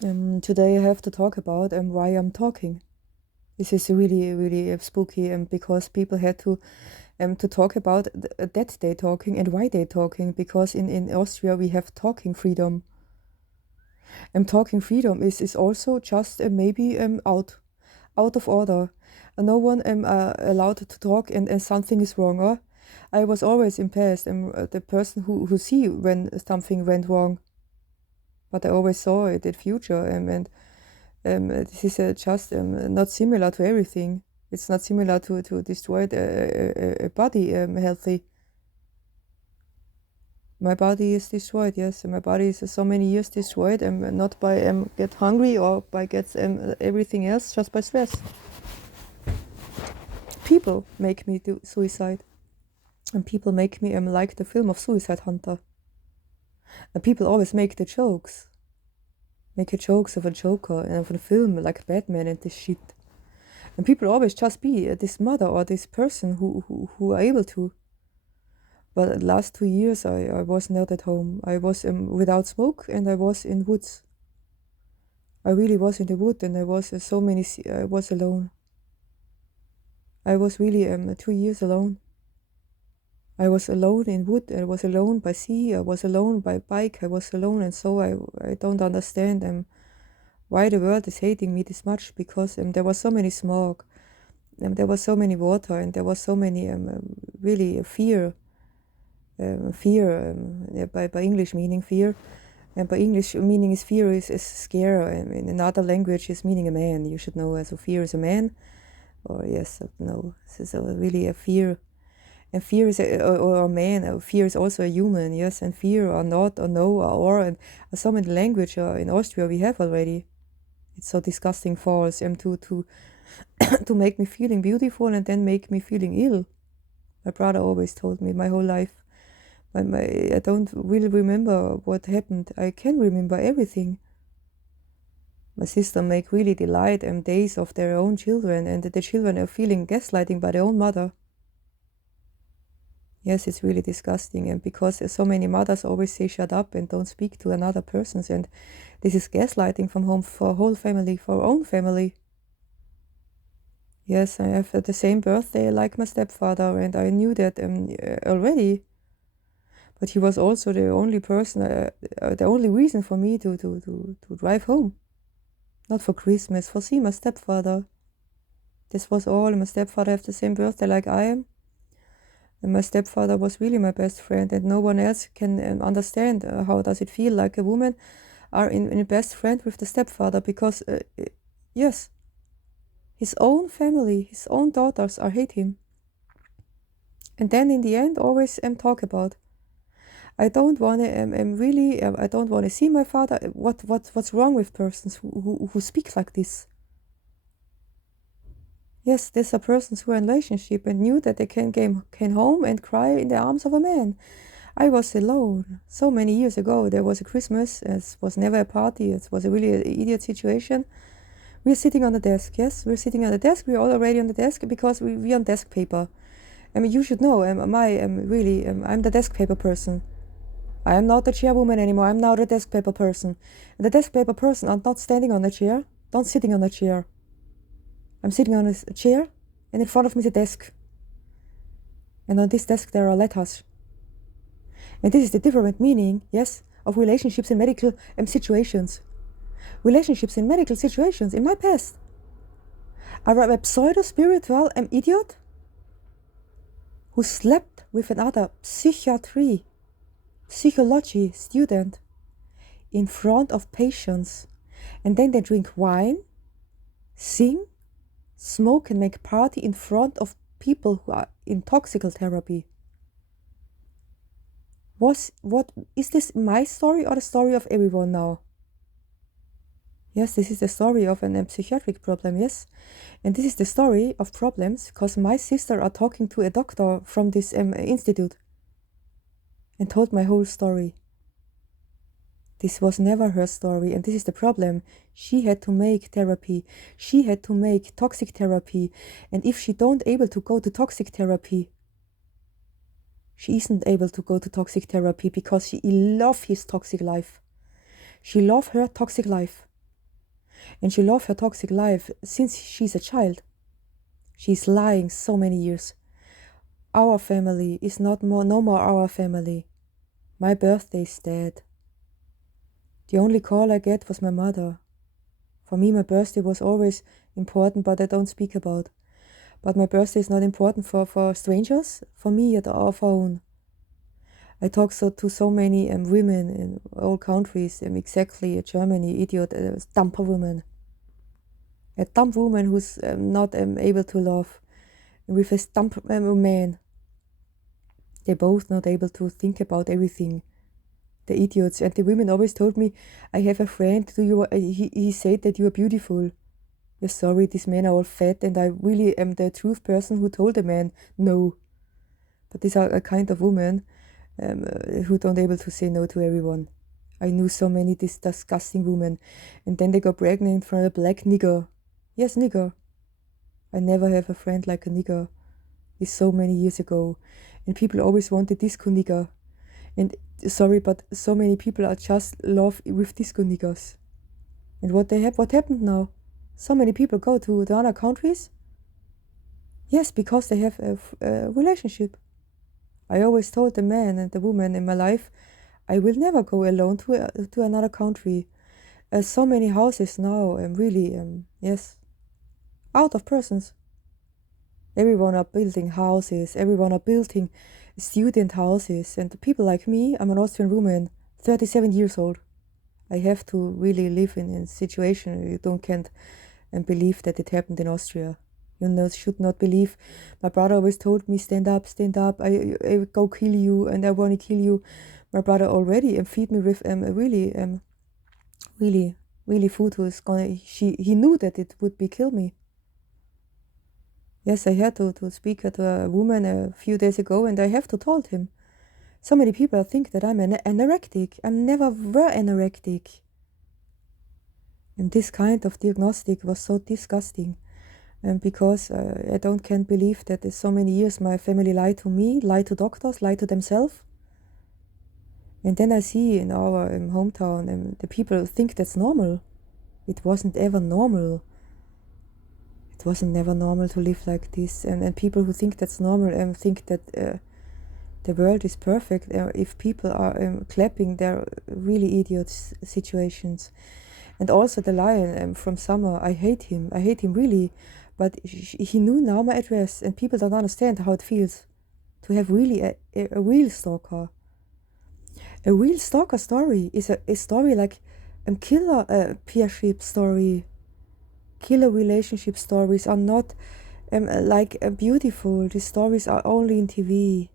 Today I have to talk about why I'm talking. This is really, really spooky because people had to talk about that they talking and why they talking, because in Austria we have talking freedom. Talking freedom is also just maybe out of order. No one allowed to talk and something is wrong. Or I was always in past the person who see when something went wrong, but I always saw it in future and this is just not similar to everything. It's not similar to destroy a body healthy. My body is destroyed, yes. My body is so many years destroyed, not by get hungry or by get everything else, just by stress. People make me do suicide, and people make me like the film of Suicide Hunter. And people always make the jokes. Make a jokes of a Joker and of a film like Batman and this shit. And people always just be this mother or this person who are able to. But the last 2 years I was not at home. I was without smoke and I was in woods. I really was in the wood and I was I was alone. I was really 2 years alone. I was alone in wood, I was alone by sea, I was alone by bike, I was alone, and so I don't understand why the world is hating me this much, because there was so many smog, there was so many water, and there was so many really fear, yeah, by English meaning fear, and by English meaning is fear is scare, and in another language is meaning a man. You should know, so fear is a man, or yes, no, so really a fear. And fear is or a man. Fear is also a human, yes. And fear or not or no or and so many language in Austria we have already. It's so disgusting false to to make me feeling beautiful and then make me feeling ill. My brother always told me my whole life. I don't really remember what happened. I can remember everything. My sister make really delight days of their own children, and the children are feeling gaslighting by their own mother. Yes, it's really disgusting, and because so many mothers always say shut up and don't speak to another person, and this is gaslighting from home for whole family, for our own family. Yes, I have the same birthday like my stepfather, and I knew that already. But he was also the only person, the only reason for me to drive home. Not for Christmas, for see my stepfather. This was all. My stepfather have the same birthday like I am. And my stepfather was really my best friend, and no one else can understand how does it feel like a woman are in a best friend with the stepfather, because yes, his own family, his own daughters are hate him. And then in the end always talk about, I don't want to really I don't want to see my father. What's wrong with persons who speak like this? Yes, these are persons who are in relationship and knew that they came home and cry in the arms of a man. I was alone. So many years ago, there was a Christmas. It was never a party. It was a really idiot situation. We're sitting on the desk. Yes, we're sitting on the desk. We're all already on the desk because we're on desk paper. I mean, you should know, I'm the desk paper person. I am not the chairwoman anymore. I'm now the desk paper person. And the desk paper person are not standing on a chair, don't sitting on a chair. I'm sitting on a chair, and in front of me is a desk. And on this desk there are letters. And this is the different meaning, yes, of relationships in medical situations. Relationships in medical situations in my past. I am a pseudo-spiritual idiot who slept with another psychiatry, psychology student in front of patients. And then they drink wine, sing, smoke and make party in front of people who are in toxic therapy. What is this my story or the story of everyone now? Yes, this is the story of a psychiatric problem, yes. And this is the story of problems because my sister are talking to a doctor from this institute and told my whole story. This was never her story, and this is the problem. She had to make therapy. She had to make toxic therapy. And if she don't able to go to toxic therapy, she isn't able to go to toxic therapy because she love his toxic life. She love her toxic life. And she loved her toxic life since she's a child. She's lying so many years. Our family is no more our family. My birthday is dead. The only call I get was my mother. For me, my birthday was always important, but I don't speak about. But my birthday is not important for strangers, for me at our phone. I talk to so many women in all countries, exactly Germany, idiot, dumb woman. A dumb woman who's not able to love, with a dumb man. They're both not able to think about everything. The idiots. And the women always told me, I have a friend, he said that you are beautiful. Yeah, sorry, these men are all fat, and I really am the truth person who told the man no. But these are a kind of women who don't able to say no to everyone. I knew so many disgusting women, and then they got pregnant from a black nigger. Yes, nigger. I never have a friend like a nigger. It's so many years ago, and people always wanted disco nigger. And sorry, but so many people are just love with disco niggers. And what happened now? So many people go to the other countries. Yes, because they have a relationship. I always told the man and the woman in my life, I will never go alone to another country. So many houses now, really, yes, out of persons. Everyone are building houses. Everyone are building student houses. And the people like me, I'm an Austrian woman, 37 years old. I have to really live in a situation you can't believe that it happened in Austria. You should not believe. My brother always told me, stand up, I go kill you, and I want to kill you. My brother already feed me with really food who's he knew that it would be kill me. Yes, I had to speak to a woman a few days ago, and I have to told him. So many people think that I'm an anorectic. I'm never were anorectic. And this kind of diagnostic was so disgusting. Because I can't believe that in so many years my family lied to me, lied to doctors, lied to themselves. And then I see in our hometown, the people think that's normal. It wasn't ever normal. It wasn't never normal to live like this. And people who think that's normal think that the world is perfect. If people are clapping, they're really idiot situations. And also the lion from Summer, I hate him really. But he knew now my address, and people don't understand how it feels to have really a real stalker. A real stalker story is a story like killer peership story. Killer relationship stories are not beautiful. These stories are only in TV.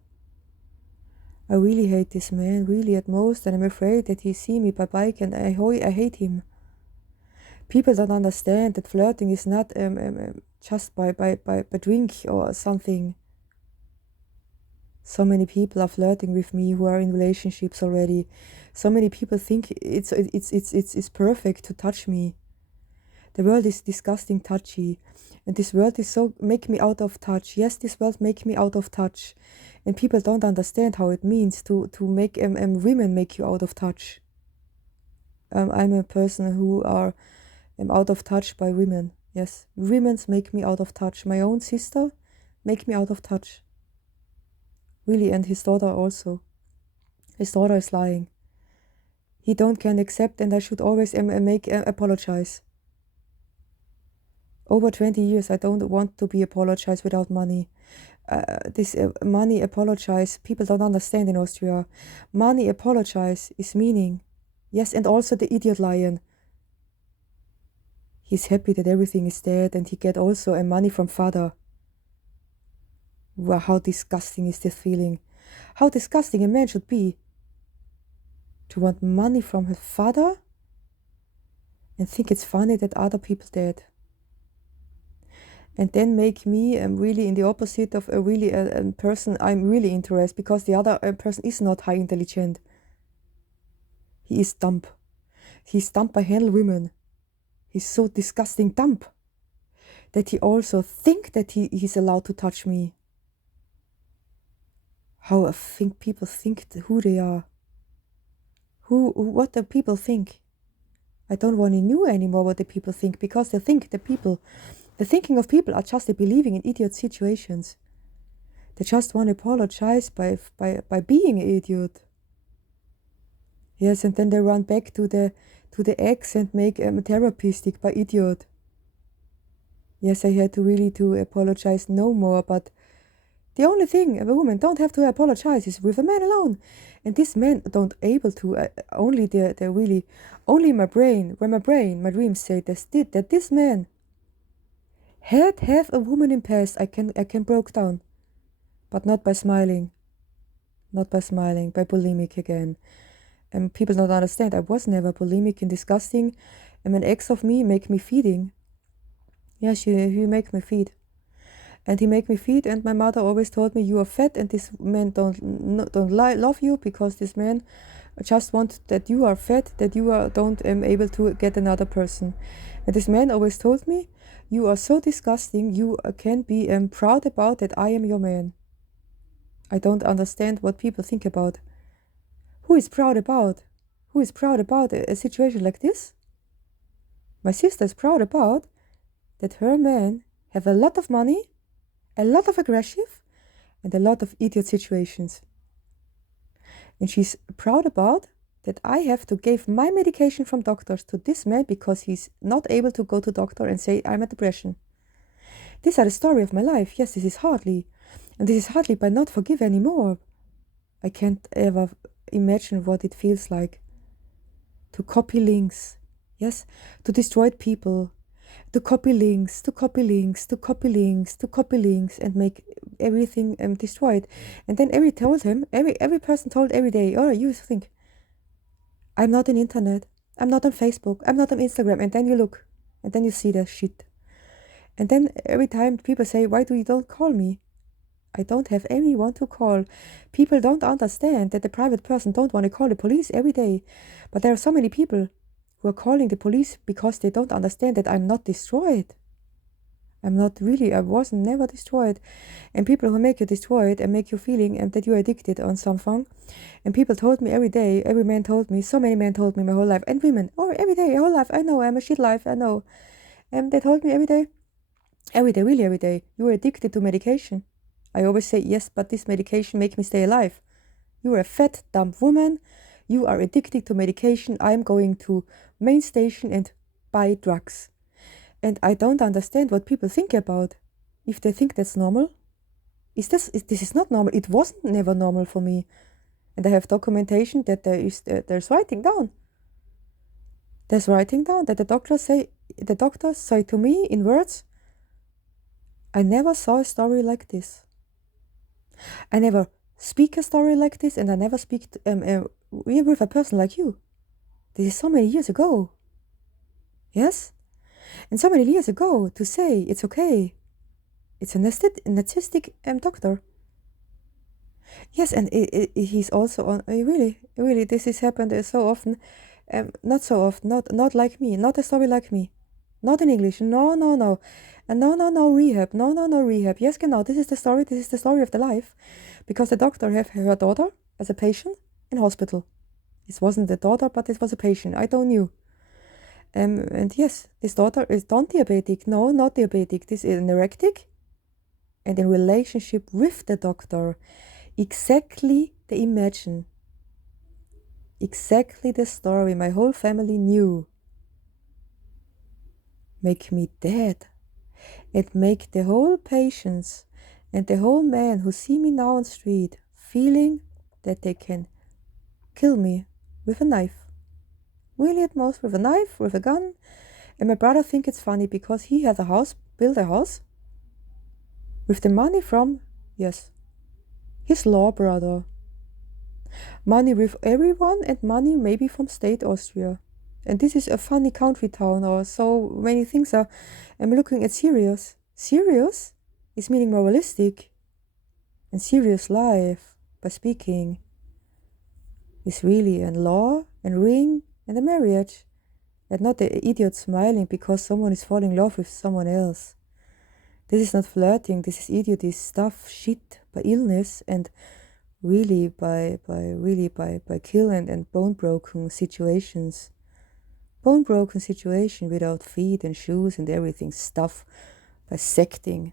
I really hate this man, really at most, and I'm afraid that he see me by bike, and I hate him. People don't understand that flirting is not just by drink or something. So many people are flirting with me who are in relationships already. So many people think it's perfect to touch me. The world is disgusting touchy, and this world is so make me out of touch. Yes, this world make me out of touch, and people don't understand how it means to make women make you out of touch. I'm a person who are out of touch by women. Yes, women's make me out of touch. My own sister make me out of touch. Really, and his daughter also. His daughter is lying. He can accept, and I should always apologize. Over 20 years, I don't want to be apologized without money. This money apologize, people don't understand in Austria. Money apologize is meaning. Yes, and also the idiot lion. He's happy that everything is dead, and he get also money from father. Wow, how disgusting is this feeling? How disgusting a man should be to want money from his father and think it's funny that other people dead. And then make me really in the opposite of a really person I'm really interested, because the other person is not high intelligent. He is dumb. He's dumb by handle women. He's so disgusting dumb that he also think that he's allowed to touch me. How I think people think who they are. What do people think? I don't want to know anymore what the people think, because they think the thinking of people are just believing in idiot situations. They just want to apologize by being an idiot. Yes, and then they run back to the ex and make therapeutic by idiot. Yes, I had to really apologize no more, but the only thing a woman don't have to apologize is with a man alone. And this man don't able to, only they're really, only my brain, my dreams say that this man have a woman in past I can broke down. But not by smiling. Not by smiling, by bulimic again. And people don't understand, I was never bulimic and disgusting. And an ex of me make me feeding. Yes, he make me feed. And he make me feed, and my mother always told me, you are fat and this man don't love you, because this man just want that you are fat, that you are don't able to get another person. And this man always told me, you are so disgusting, you can be proud about that I am your man. I don't understand what people think about. Who is proud about? Who is proud about a situation like this? My sister is proud about that her man have a lot of money, a lot of aggressive, and a lot of idiot situations. And she's proud about that I have to give my medication from doctors to this man because he's not able to go to doctor and say I'm at depression. These are the story of my life. Yes, this is hardly. And this is hardly by not forgive anymore. I can't ever imagine what it feels like to copy links. Yes, to destroy people. To copy links, to copy links, to copy links, to copy links, and make everything destroyed. And then every person told every day, oh, you think, I'm not on internet, I'm not on Facebook, I'm not on Instagram. And then you look, and then you see the shit. And then every time people say, why do you don't call me? I don't have anyone to call. People don't understand that the private person don't want to call the police every day. But there are so many people who are calling the police because they don't understand that I'm not destroyed. I'm not really, I wasn't never destroyed. And people who make you destroyed and make you feeling that you're addicted on something. And people told me every day, every man told me, so many men told me my whole life, and women, every day, whole life, I know, I'm a shit life, I know. And they told me every day, really every day, you're addicted to medication. I always say, yes, but this medication makes me stay alive. You're a fat, dumb woman. You are addicted to medication. I'm going to main station and buy drugs. And I don't understand what people think about. If they think that's normal. This is not normal. It wasn't never normal for me. And I have documentation that there's writing down. There's writing down that the doctors say to me in words, I never saw a story like this. I never speak a story like this, and I never speak with a person like you. This is so many years ago. Yes? And so many years ago to say it's okay. It's a narcissistic doctor. Yes, and he's also on, really, this has happened so often. Not so often, not like me, not a story like me. Not in English, no. And no, rehab, no, rehab. Yes, genau, this is the story of the life. Because the doctor have her daughter as a patient in hospital. It wasn't the daughter, but it was a patient, I don't know. And yes, this daughter is not diabetic, no, not diabetic, this is anorectic. And in relationship with the doctor, exactly the imagine. Exactly the story my whole family knew. Make me dead. It make the whole patients and the whole man who see me now on street feeling that they can kill me with a knife. Really at most with a knife, with a gun. And my brother think it's funny because he had built a house with the money from, yes, his law brother. Money with everyone and money maybe from state Austria. And this is a funny country town, or so many things are. I'm looking at serious. Serious is meaning moralistic. And serious life, by speaking, is really a law and ring and a marriage. And not the idiot smiling because someone is falling in love with someone else. This is not flirting, this is idiot, this stuff, shit, by illness and really by kill and bone broken situations. bone-broken situation without feet and shoes and everything, stuff, bisecting